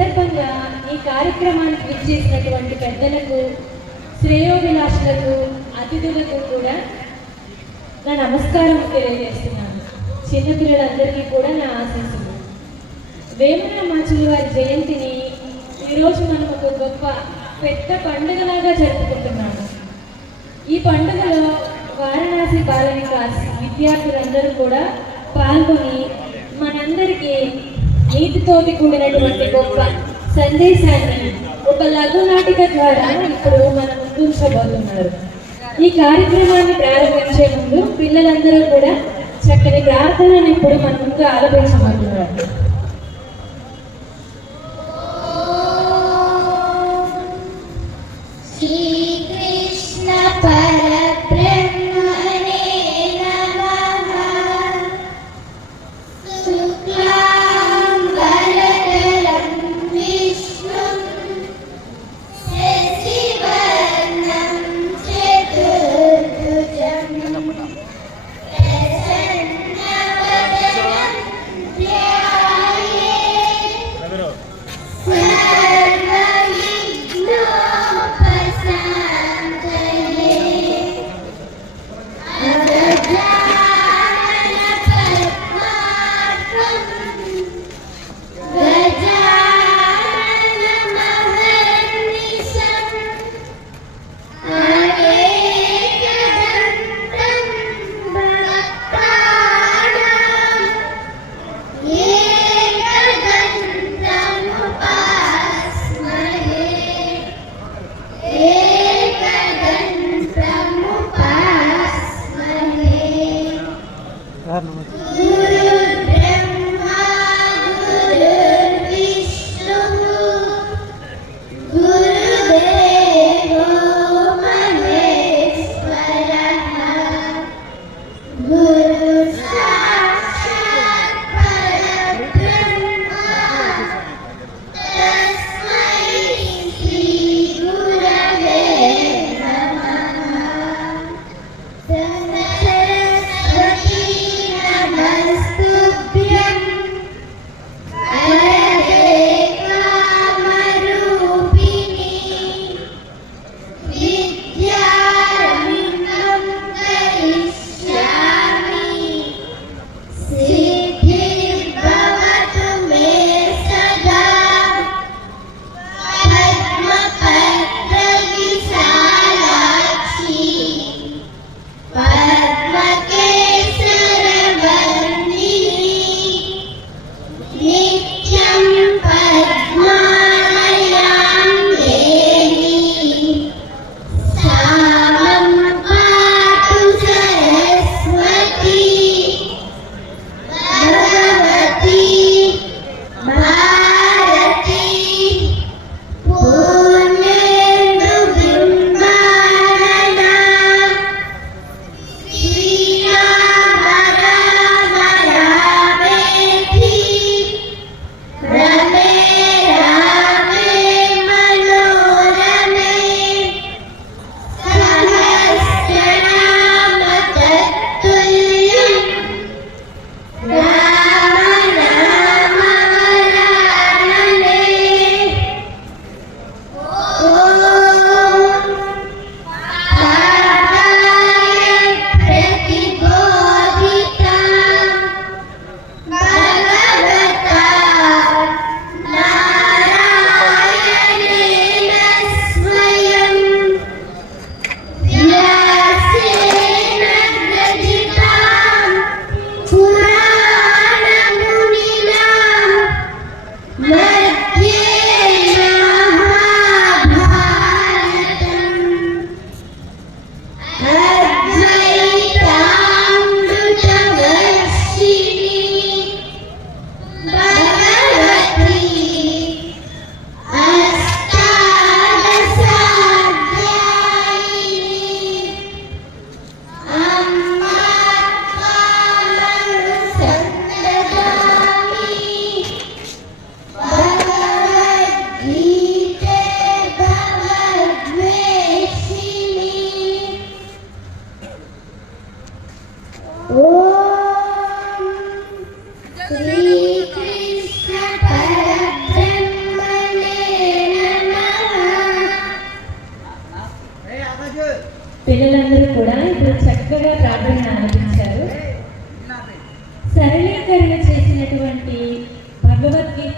సందర్భంగా ఈ కార్యక్రమానికి విచ్చేసినటువంటి పెద్దలకు, శ్రేయోభిలాషులకు, అతిథులకు కూడా నా నమస్కారం తెలియజేస్తున్నాను. చిన్నపిల్లలందరికీ కూడా నా ఆశీస్సులు. వేమన మాచుల వారి జయంతిని ఈరోజు మనం ఒక గొప్ప పెద్ద పండుగలాగా జరుపుకుంటున్నాము. ఈ పండుగలో వారణాసి బాలవిక విద్యార్థులందరూ కూడా పాల్గొని మనందరికీ నీతితోటి కూడినటువంటి గొప్ప సందేశాన్ని ఒక లఘు నాటిక ద్వారా ఇప్పుడు మనం ముందుంచబోతున్నారు. ఈ కార్యక్రమాన్ని ప్రారంభించే ముందు పిల్లలందరూ కూడా చక్కని ప్రార్థనను ఇప్పుడు మన ముందు ఆలపించబోతున్నారు. Yeah.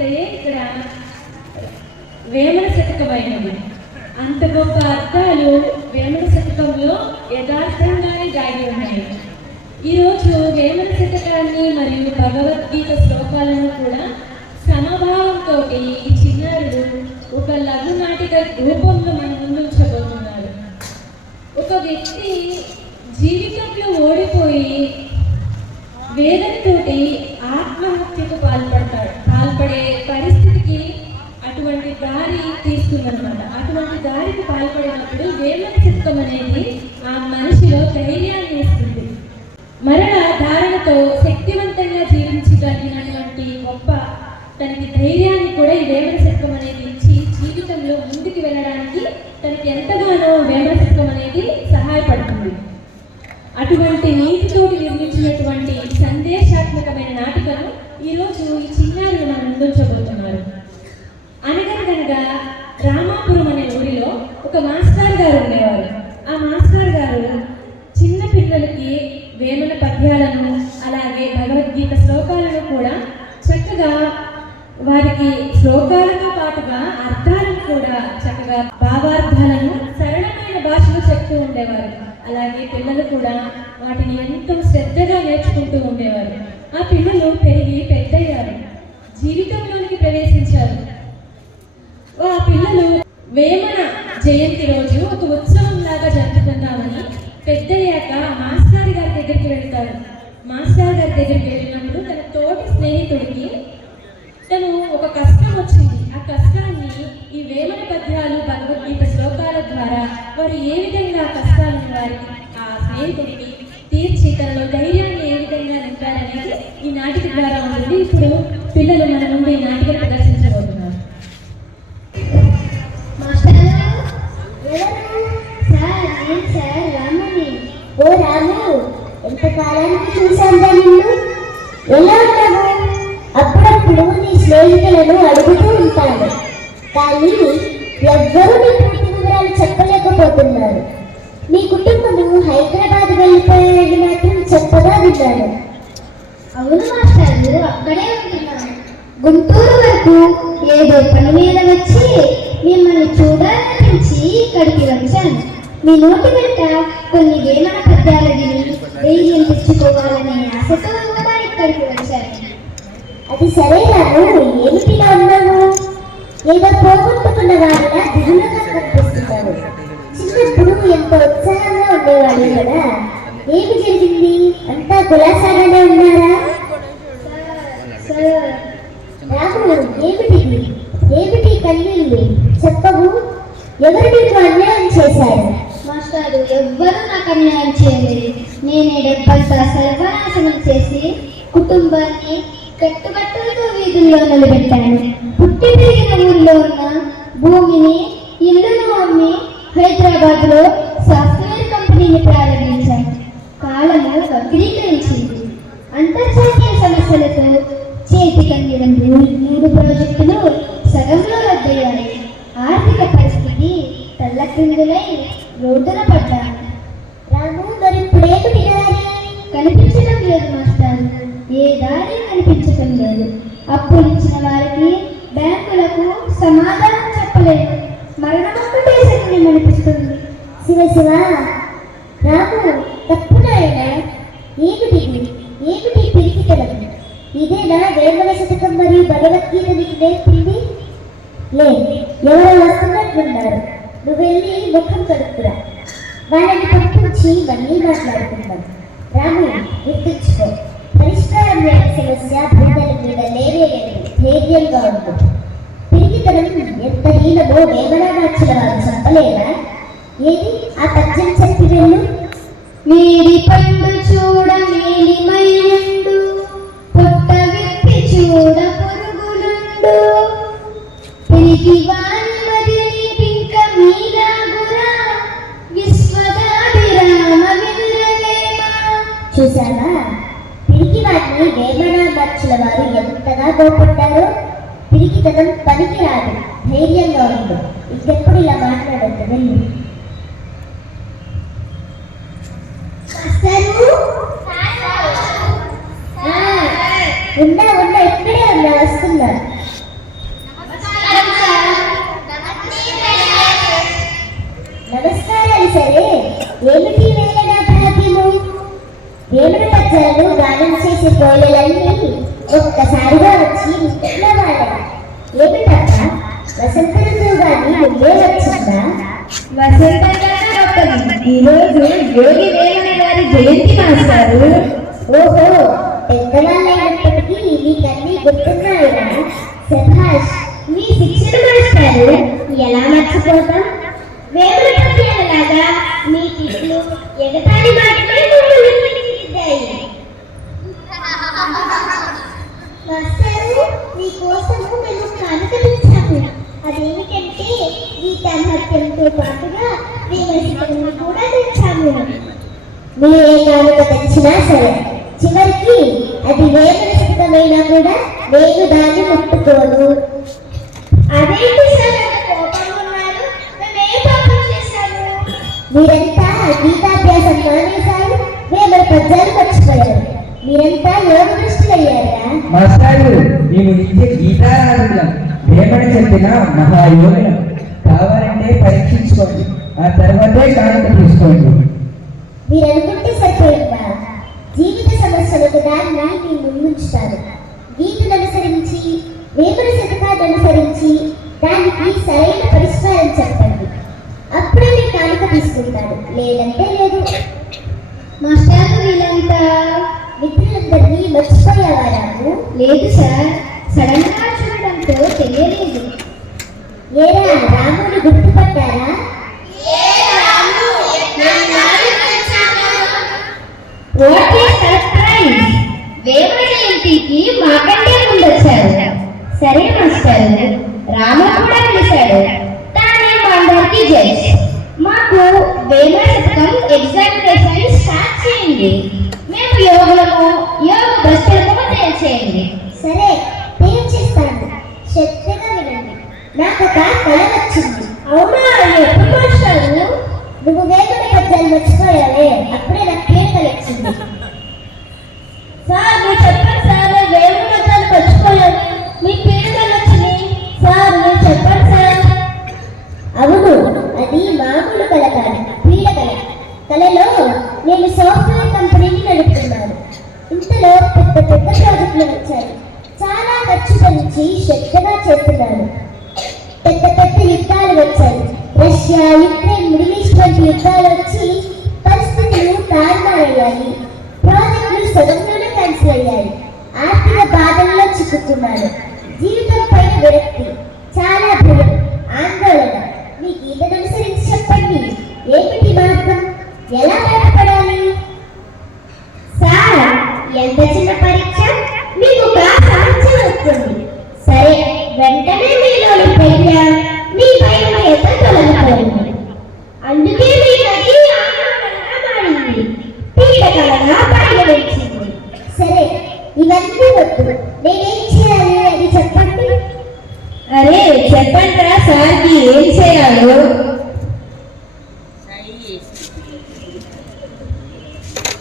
గీతయే ఇక్కడ వేమన శతకమైనది. అంత గొప్ప అర్థాలు వేమన శతకంలో యథార్థంగానే దాగి ఉన్నాయి. ఈరోజు వేమన శతకాన్ని మరియు భగవద్గీత శ్లోకాలను కూడా సమభావంతో ఈ చిన్నారులు ఒక లఘు నాటిక రూపంలో మన ముందుంచబోతున్నారు. ఒక వ్యక్తి జీవితంలో ఓడిపోయి వేదనతోటి ఆత్మహత్యకు పాల్పడే పరిస్థితికి అటువంటి దారి తీస్తుందన్నమాట. అటువంటి దారికి పాల్పడినప్పుడు వేమన శతకం అనేది ఆ మనిషిలో ధైర్యాన్ని ఇస్తుంది. మరణ ధారణతో శక్తివంతంగా జీవించగలిగినటువంటి గొప్ప తనకి ధైర్యాన్ని కూడా ఈ వేమన శతకం అనేది ఇచ్చి జీవితంలో ముందుకు వెళ్ళడానికి తనకి ఎంతగానో వేమన శతకం అనేది సహాయపడుతుంది. అటువంటి నీతితోటి నిర్మించినటువంటి సందేశాత్మకమైన నాటికను ఈరోజు ఈ చిన్నారులు మనం ముందుంచబోతున్నారు. అనగనగా రామాపురం అనే ఊరిలో ఒక మాస్టర్ గారు ఉండేవారు. ఆ మాస్టర్ గారు చిన్న పిల్లలకి వేమన పద్యాలను అలాగే భగవద్గీత శ్లోకాలను కూడా చక్కగా వారికి శ్లోకాలతో పాటుగా అర్థాలను కూడా చక్కగా భావార్థాలను సరళమైన భాషలో చెప్తూ ఉండేవారు. అలాగే పిల్లలు కూడా వాటిని ఎంతో శ్రద్ధగా నేర్చుకుంటూ ఉండేవారు. ఆ పిల్లలు పెరిగి పెద్దయ్యారు, జీవితంలోనికి ప్రవేశించారు. ఆ పిల్లలు వేమన జయంతి రోజు ఒక ఉత్సవం లాగా జరుపుకుందామని పెద్దయ్యాక మాస్టర్ గారి దగ్గరికి వెళ్తారు. మాస్టర్ గారి దగ్గరికి వెళ్ళినప్పుడు తన తోటి స్నేహితుడికి తను ఒక కష్టం వచ్చింది. ఆ కష్టాన్ని ఈ వేమన పద్యాలు భగవద్గీత శ్లోకాల ద్వారా వారు ఏ విధంగా కష్టాలను వారికి ఆ స్నేహితుడికి తీర్చి తనలో ధైర్యాన్ని ఏ విధంగా నింపారనేది ఈ నాటిక ద్వారా ఉంటుంది. ఇప్పుడు పిల్లలు మన ముందు ఈ నాటిక ప్రదర్శించబోతున్నారు. ఓ రాము, ఎంతకాలానికి చూశాను నిన్ను. ఎలా ఉన్నావు? అప్పుడప్పుడు నీ స్నేహితులను అడుగుతూ ఉంటాను, కానీ ఎవ్వరూ నీ పూర్తి వివరాలు చెప్పలేకపోతున్నారు. మీ కుటుంబము హైదరాబాద్ వెళ్ళిపోయారని మాత్రం చెప్పగా విన్నాను. అవును మాస్టారు, అక్కడే ఉంటున్నాను. గుంటూరు వరకు ఏదో పని మీద వచ్చి మిమ్మల్ని చూడాలనిపించి ఇక్కడికి వచ్చాను. మీ నోటి వెంట కొన్ని వేమన పద్యాలు విని ధైర్యం తెచ్చుకోవాలనే ఆశతో కూడా ఇక్కడికి వచ్చాను. అది సరే రాము, ఏమిటిలా ఉన్నావు? ఏదో పోగొట్టుకున్న వారిలా దిగులుగా కనిపిస్తున్నావు. చిన్నప్పుడు ఎంతో ఉత్సాహంగా ఉండేవాడు కదా, ఏమి జరిగింది? అంతా కులాసాగానే ఉన్నారా? రాము, ఏమిటిది? ఏమిటి కన్నీళ్ళు? చెప్పవు. ఎవరు నీకు అన్యాయం చేశారు? మాస్టారు, ఎవ్వరూ నాకు అన్యాయం చేయలేదు. నేనే డబ్బంతా సర్వనాశనం చేసి కుటుంబాన్ని కట్టుబట్టలతో వీధుల్లో నిలబెట్టాను. పుట్టి పెరిగిన ఊళ్ళో ఉన్న భూమిని, ఇల్లును అమ్మి హైదరాబాద్లో సాఫ్ట్వేర్ కంపెనీని ప్రారంభించాను. కాలము వక్రీకరించింది. అంతర్జాతీయ సమస్యలతో చేతికందిన 3 ప్రాజెక్టులు సగంలో రద్దయ్యాయి. ఆర్థిక పరిస్థితి తల్లక్రిందులై రోడ్డున పడ్డాను. రాము, మరి ఇప్పుడేమిటి దారి? కనిపించడం లేదు మాస్టర్, ఏ దారి కనిపించడం లేదు. అప్పులు ఇచ్చిన వారికి బ్యాంకులకు సమాధానం చెప్పలేదు. మరణం ఒక్కటే శక్యం అనిపిస్తుంది. శివ శివ, రాము తప్పునాయన. ఏమిటిది? ఏమిటి పిరికితనం? ఇదేనా వేమన శతకం మరియు భగవద్గీత నీకు నేర్పింది? లే, ఎవరో వస్తున్నట్లున్నారు. నువ్వు వెళ్ళి ముఖం కడుక్కురా. వాళ్ళని పంపించి మళ్ళీ మాట్లాడుకుందాం. రాము, గుర్తుంచుకో, పరిష్కారం లేని సమస్య భూతల మీద లేనే లేదు. ధైర్యంగా ఉండు. పిరికితనం ఎంత హీనమో వేమన మార్చిన వారు చెప్పలేదా? ఏది ఆ పద్యం చెప్పి వెళ్ళు. మేడి పండు చూడ మేలిమయుండు, పొట్ట విప్పి చూడ పురుగులుండు, పిరికి వాని మదిని పింక మీరాగురా, విశ్వదాభిరామ వినురవేమ. చూసావా, పిరికి వాటిని వేమన మార్చిన వారు ఎంతగా కోపడ్డారో. పిరికితనం పనికి రాదు, ధైర్యంగా ఉండు. ఇంకెప్పుడు ఇలా మాట్లాడద్దు, వెళ్ళు. ఉన్నా ఇక్కడే ఉన్నా, వస్తున్నా. యోగి వేమన గారి జయంతి మాస్టారు. ఓహో, పెద్దవాళ్ళైనప్పటికీ నీకన్నీ గుర్తున్నాయిరా. శభాష్. మీ శిక్షణ మాస్టారు ఎలా మర్చిపోతాం? వేమన పద్యాలలాగా మీ తిట్లు ఎగతాళి మాటలే మమ్మల్ని తీర్చిదిద్దాయి. మాస్టారు, మీకోసము మేము కానుక తెచ్చాము. అదేమిటంటే గీతామహత్యంతో పాటుగా వేమన కూడా తెచ్చాము. మీరే కానుక తెచ్చినా సరే, చివరికి అది వేమన శతకమైనా కూడా నేను దాన్ని ముట్టుకోను. అదేంటి సార్ అంత కోపంగా ఉన్నారు? మేమేం పాపం చేశాము? మీరంతా గీతాభ్యాసం మానేశారు, వేమన పద్యాలు మర్చిపోయారు. మీరంతా యోగ దృష్టిలయ్యారా? మాస్టారు, మేము నిత్య గీతారాధులం, వేమన చెప్పిన మహాయోగులం. కావాలంటే పరీక్షించుకోండి, ఆ తర్వాతే కానుక తీసుకోండి. మీరు అనుకుంటే సరిపోయిందా? జీవిత సమస్యలకు దాన్ని మీ ముందుంచుతారు. గీతను అనుసరించి, వేమన శతకాన్ని అనుసరించి దానికి సరైన పరిష్కారం చెప్పండి. అప్పుడే మీరు కానుక తీసుకుంటారు, లేదంటే లేదు. మాస్టారు వీళ్ళంతా మిత్రులందరినీ మర్చిపోయేవారాము. లేదు సార్, సడన్ గా చూడడంతో తెలియలేదు. ఏరా, రాముని గుర్తుపట్టారా? What is surprise! వేమన జయంతికి మాకంటే ముందు వచ్చారు. సరే మాస్టారు, రాముడు కూడా పిలిచాడు. తానే మా అందరికి జడ్జ్. మాకు వేమన శతకం ఎగ్జామినేషన్ స్టార్ట్ చేయండి. మేము యోగులము, యోగ భ్రష్టులము తేల్చేయండి. సరే, చేస్తాను. శ్రద్ధగా వినండి. నాకు ఒక కళ వచ్చింది. అవునా? ఎప్పుడు మాస్టారు? నువ్వు వేమన పద్యాలు మర్చిపోయావే, అప్పుడే నాకు పేరు వచ్చింది. సార్ మీరు చెప్పండి సార్, నేను వేమన పద్యాలు మర్చిపోయాను. మీ పేరు వచ్చింది సార్, మీరు చెప్పండి సార్. అవును, అది మామూలు కళ కాదు, పీడ కళ. కళలో నేను సాఫ్ట్వేర్ కంపెనీని నడుపుతున్నాను. ఇంతలో పెద్ద పెద్ద ప్రాజెక్టులు వచ్చాయి. చాలా ఖర్చు పెంచి శ్రద్ధగా చేస్తున్నాను. పెద్ద పెద్ద యుద్ధాలు వచ్చాయి. రష్యా, యుక్రెయిన్, మిడిల్ ఈస్ట్ వంటి యుద్ధాలు వచ్చి పరిస్థితులు తారుమారయ్యాయి. ప్రాజెక్టులు సగంలోనే క్యాన్సిల్ అయ్యాయి. ఆర్థిక బాధల్లో చిక్కుకున్నాను. జీవితం పైన విరక్తి, చాలా భయం, ఆందోళన. మీ గీతను అనుసరించి చెప్పండి, ఏమిటి మార్గం? ఎలా బయటపడాలి? సార్, ఎంత చిన్న పరీక్ష, మీకు ఒక సమస్య వస్తుంది. సరే, వెంటనే మీలోని ధైర్యం, మీ భయం చేత తొలగిపోయింది. అందుకే మీ నది ఆనందంగా మారింది, పీడకలగా పరిగణించింది. సరే, ఇవన్నీ వద్దు, నేనేం చేయాలి అది చెప్పండి. అరే చెప్పండి రా సార్కి ఏం చేయాలో.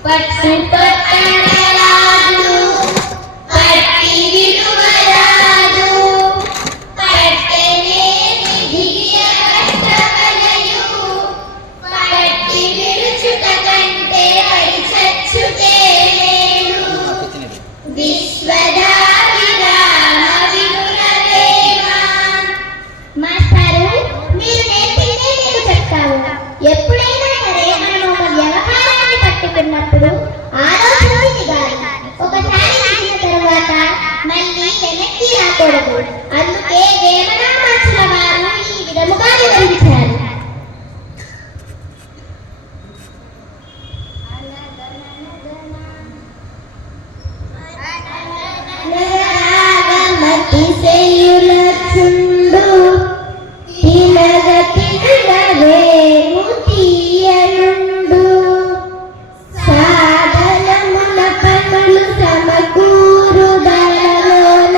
పట్టు పట్టరాదు, పట్టి విడువరాదు, పట్టనే దిగియ కష్టమనయు, పట్టి విడుచుట కంటే పడి చచ్చుటే మేలు. విశ్వదా విరామ వినురవేమ. మాస్టారు, మీరు నేర్పిందే మేము చెప్తాము. ఎప్పుడైనా సరే మనం ఒక వ్యవహారాన్ని పట్టుకున్నప్పుడు ఆలోచించి దిగాలి. ఒకసారి దిగిన తర్వాత మళ్ళీ వెనక్కి రాకూడదు. అందుకే వేమన మార్చుల వారు ఈ విధముగా వివరించారు. నగరాగమతి సేయులచుండు, తినగ తినగవేము తీయనుండు, సాధనమున పనులు సమకూరు దళలోన,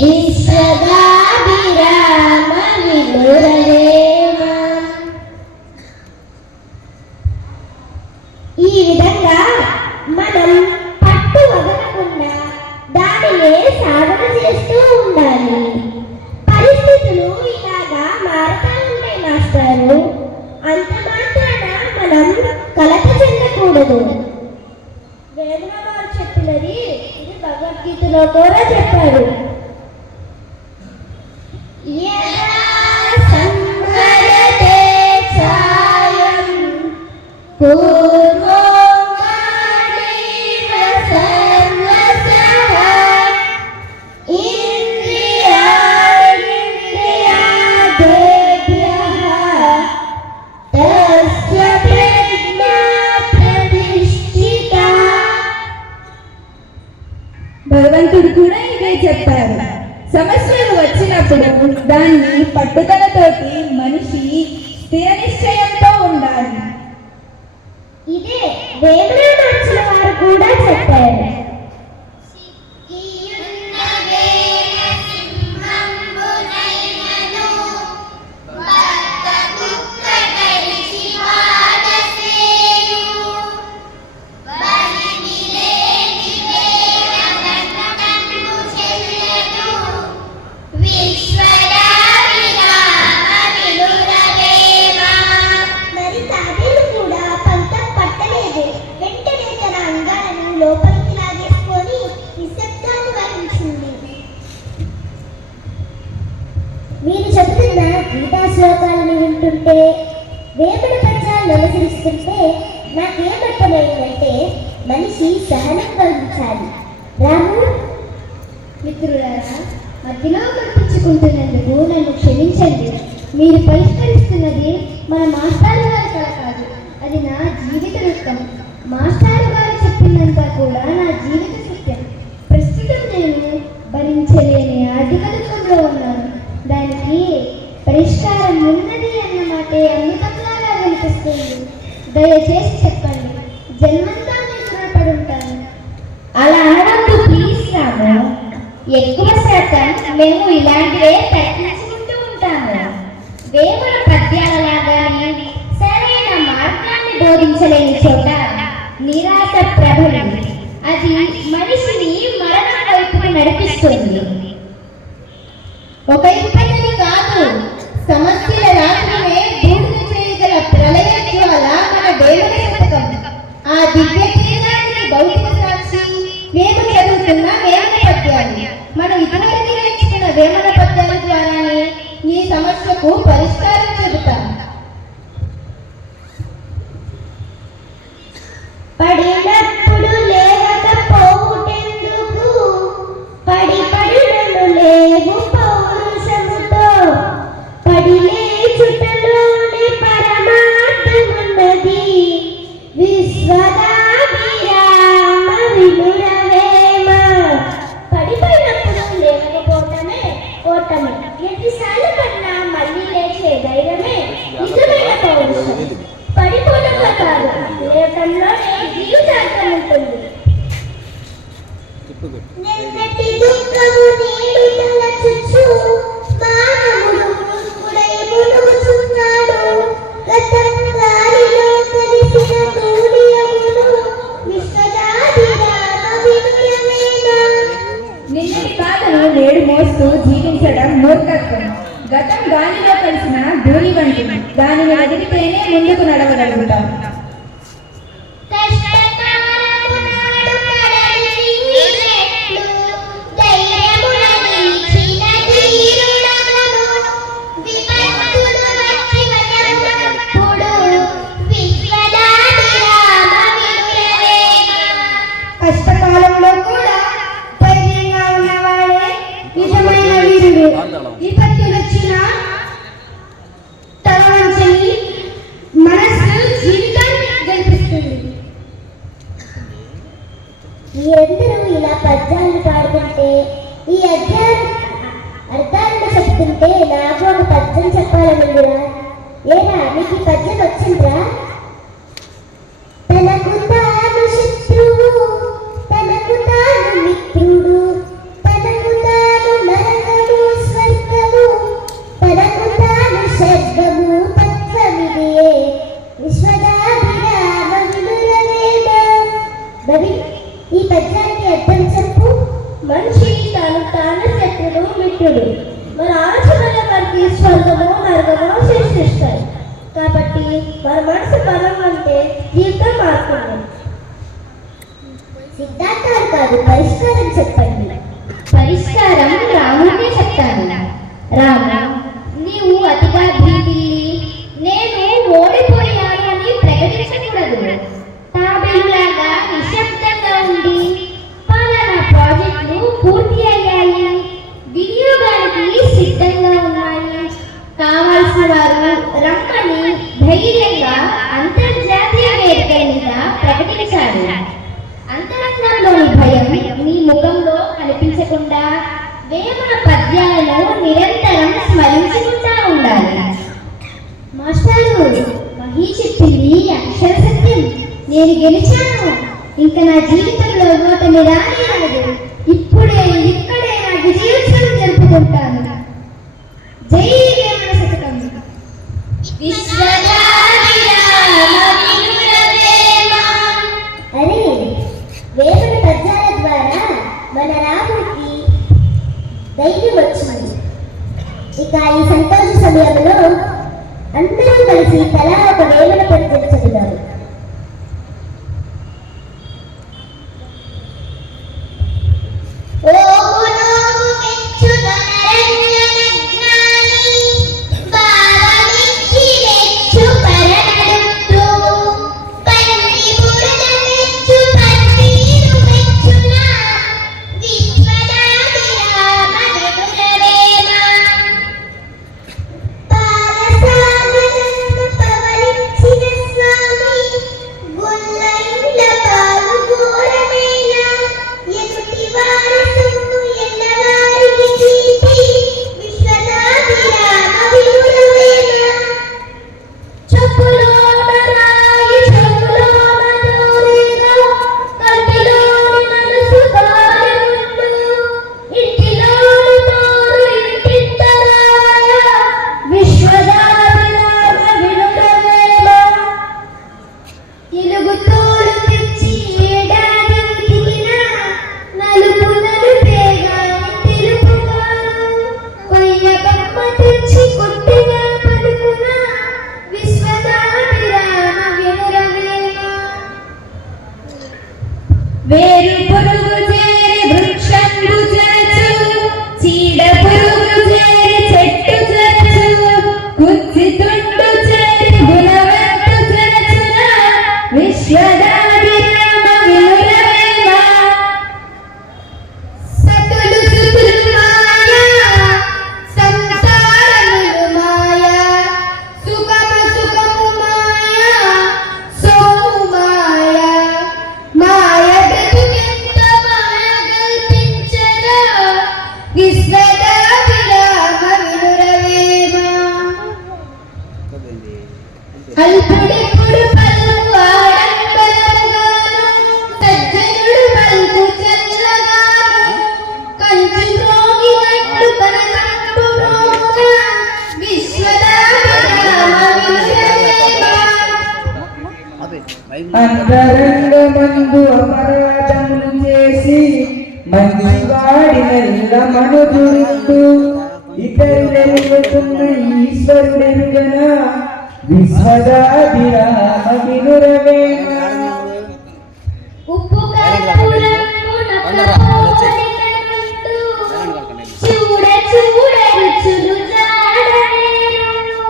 విశ్వదాభిరామ వినురవేమ. ఈ విధంగా మనం పట్టు వదలకుండా దానినే సాధన చేస్తూ ఉండాలి. సమస్యలు వచ్చినప్పుడు దాన్ని పట్టుదలతోటి మనిషి స్థిర నిశ్చయంతో ఉండాలి. ఇదే వేమన నచ్చిన వారు కూడా చెప్పారు. మరి తాబేలు కూడా పంతం పట్టలేదు. వెంటనే తన అంగాలను లోపలికి లాగేసుకొని నిశ్శబ్దాన్ని వహించింది. మీరు చెబుతున్న గీతా శ్లోకాలను వింటుంటే, వేమన పద్యాలను అనుసరిస్తుంటే నాకేమర్థమైందంటే మనిషి సహనం వహించాలి. రాము, మిత్రులారా, మధ్యలో కల్పించుకుంటున్నందుకు నన్ను క్షమించండి. మీరు పరిష్కరిస్తున్నది మన మాస్టారు గారి కళ కాదు, అది నా జీవిత వృత్తం. మాస్టారు గారు చెప్పినంత కూడా నా జీవిత సత్యం. ప్రస్తుతం నేను భరించలేని ఆర్థిక దుఃఖంలో ఉన్నాను. దానికి పరిష్కారం ఉన్నది అన్న మాటే అమృతంలాగా వినిపిస్తుంది. దయచేసి చెప్పండి, జన్మంతా మీకు రుణపడి ఉంటాను. అలా అనవద్దు ప్లీజ్ రాము. ఎక్కువ శాతం మేము ఇలాంటివే ప్రయత్నించుకుంటూ ఉంటాము. వేమన పద్యాలలాగానే సరైన మార్గాన్ని బోధించలేని చోట నిరాశ ప్రబలి అది మనిషిని మరణం వైపుకు నడిపిస్తుంది. ఒక ఇబ్బందిని కాదు, సమస్యల రాత్రినే బూడిద చేయగల ప్రళయ జ్వాల మన వేమన శతకం. ఆ దివ్య తేజానికి భౌతిక సాక్షి మేము చదువుతున్న వేమన పద్యాలు. మనం ఇదివరకు నేర్చుకున్న వేమన పద్యాల ద్వారానే ఈ సమస్యకు పరిష్కారం చెబుతాం. పడినప్పుడు లేవకపోవుటెందుకు, పడి పడులను లేవు పౌరుషముతో, పడి లేచుటలోనే పరమార్థమున్నది. విశ్వదాభిరామ వినురవేమ. పడిపోయినప్పుడు లేవకపోవటమే ఓటమి. ఎన్నిసార్లు పడినా మళ్ళీ లేచే ధైర్యమే నిజమైన పౌరుషం. పడిపోవడంలో కాదు, లేవటంలోనే జీవితార్థం ఉంటుంది. నిన్నటి దుఃఖము నేడు తలచుచు మానవుడు మూర్ఖుడై మునుగుచున్నాడు. గతం గాలిలో కలిసిన తూడియమును విశ్వదాభిరామ వినురవేమ. నిన్నటి బాధను నేడు మోస్తూ జీవించడం మూర్ఖత్వం. గతం గాలిలో కలిసిన ధూళి వంటిది. దానిని వదిలితేనే ముందుకు నడవగలుగుతాం. కష్టకాలము నాడు కడలి నిన్నెట్లు ధైర్యమున నిలిచిన ధీరుడవను. విపత్తులు వచ్చి వదలనప్పుడు విశ్వదాభిరామ వినురవేమ. కష్టకాలంలో కూడా ధైర్యంగా ఉన్నవాడే నిజమైన వీరుడు. విపత్తులు వచ్చినా తల వంచని మనస్సు జీవితాన్ని గెలిపిస్తుంది. మీరందరూ ఇలా పద్యాలను పాడుతుంటే, ఈ అర్థాలను చెప్తుంటే నాకు ఒక పద్యం చెప్పాలనుందిరా. ఏరా నీకు ఈ పద్యం వచ్చిందిరా? తనకు తాను శత్రువు, తనకు తాను మిత్రుడు, తనకు తాను నరకము స్వర్గము, తనకు తాను స్వర్గము తత్వమిదియే విశ్వదాభిరామ వినురవేమ. రవి, ఈ పద్యానికి అర్థం చెప్పు. మనిషి తాను తాను శత్రుడు మిత్రుడు. మన ఆలోచనల వారికి స్వర్గము నరకము సృష్టిస్తాయి. కాబట్టి మన మనసు బలం అంటే జీవితం మారుతుంది. సిద్ధాంతాలు కాదు, పరిష్కారం చెప్పండి. పరిష్కారం రాముడికే చెప్తాను. రామ, నీవు అతిగా భీతి, నేను ఓడిపోయాను అని ప్రకటించకూడదు. తాబేలులాగా నిశ్శబ్దంగా ఉండి పలానా ప్రాజెక్టులు పూర్తి అయ్యాయి, వినియోగానికి సిద్ధంగా ఉన్నాయి, కావాల్సిన వారు రమ్మని ధైర్యంగా అంతర్జాతీయ వేదికల మీద ప్రకటించాడు. అంతరంగంలోని భయం నీ ముఖం పద్యాలను నిరంతరం స్మరించుకుంటా ఉండాలి. మాస్టారు, మహి చెప్పింది అక్షర సత్యం. నేను గెలిచాను. ఇంకా నా జీవితంలో ఓటమి రానే రాదు. ఇప్పుడే ఇక్కడే నా విజయోత్సవం జరుపుకుంటాను. జై వేమన శతకం. అరే, వేమన పద్యాల ద్వారా మన రాముడికి ధైర్యం వచ్చింది. ఇక ఈ సంతోష సమయంలో అందరూ కలిసి తలా ఒక వేమన పద్యం చదివారు. వేరు పురుగు చేరి వృక్షంబు చరచు, చీడ పురుగు చేరి చెట్టు చరచు, కుచ్చి తుండు చేరి గుణవంతు చరచున, విశ్వదాభిరామ వినురవేమ. సతులు సుతులు మాయా, సంసారములు మాయా, సుఖము సుఖము మాయా, సోము మాయా, మాయ బ్రతుకెంత మాయ కల్పించరా, విశ్వదాభిరామ వినురవేమ. అల్పుడెప్పుడు పలుకు ఆడంబరముగాను, సజ్జనుడు పలుకు చల్లగాను, కంచు మ్రోగినట్లు కనకంపు మ్రోగున, విశ్వదాభిరామ వినురవేమ. అంతరంగమందు అపరాధములు చేసి మంచివాడి నెల్ల మనుజుండు, ఇతరులెరుగుతున్న ఈశ్వరుడెరుగన, విశ్వదాభిరామ వినురవేమ. ఉప్పు కర్పూరమున పోలికనుండు, చూడ చూడ రుచులు జాడనేరును,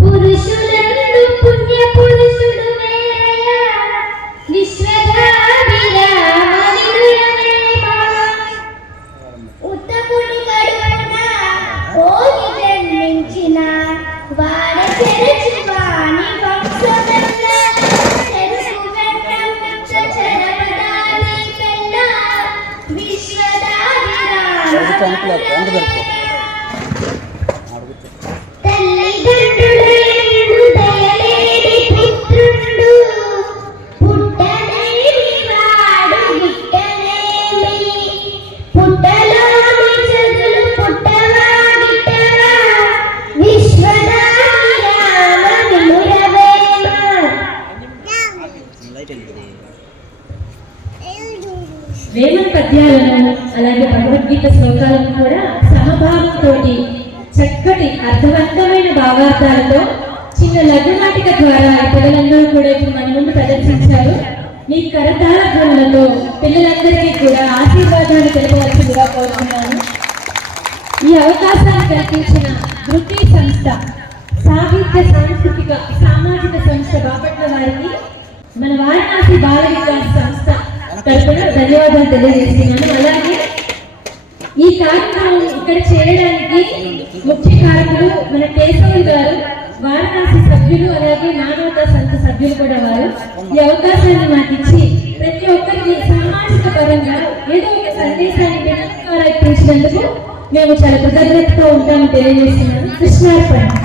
పురుషులందు పుణ్య పురుషుడు వేరయ్య, విశ్వదాభిరామ వినురవేమ. ఉత్తముని కడుపున కోగి జన్మించిన వాడ చెరచు వాణి వంశమల్ల, చెరుకు వెన్నముచ్చ చెరపదాని పెళ్ళ, విశ్వదాభిరామ తల్లిదండ్రులైన దయలేని పుత్రుండు, పుట్టలేని వాడు గిట్టలేమి, పుట్టలోని చదులు పుట్టవా గిట్టవా, విశ్వదాభిరామ వినురవేమ. వేమన పద్యాలను అలాగే భగవద్గీత శ్లోకాలను కూడా సమభావంతో చక్కటి అర్థవంతమైన భావార్థాలతో చిన్న లఘునాటిక ద్వారా పిల్లలందరూ కూడా ఇప్పుడు మన ముందు ప్రదర్శించారు. మీ కరతాళ ధ్వనులతో పిల్లలందరికీ కూడా ఆశీర్వాదాలు తెలపవలసిందిగా కోరుతున్నాను. ఈ అవకాశాన్ని కల్పించిన వృత్తి సంస్థ, సాహిత్య సాంస్కృతిక సామాజిక సంస్థ బాపట్ల వారికి మన వారణాసి బాల వికాస్ సంస్థ తరఫున ధన్యవాదాలు తెలియజేస్తున్నాను. అలాగే ఈ కార్యక్రమం ఇక్కడ చేయడానికి ముఖ్య కారకులు మన కేశవులు గారు, వారణాసి సభ్యులు, అలాగే మానవతా సంస్థ సభ్యులు కూడా వారు ఈ అవకాశాన్ని మాకు ఇచ్చి ప్రతి ఒక్కరికి సామాజిక పరంగా ఏదో ఒక సందేశాన్ని ఇప్పించినందుకు మేము చాలా కృతజ్ఞతతో ఉంటామని తెలియజేస్తున్నాను. కృష్ణార్పణ.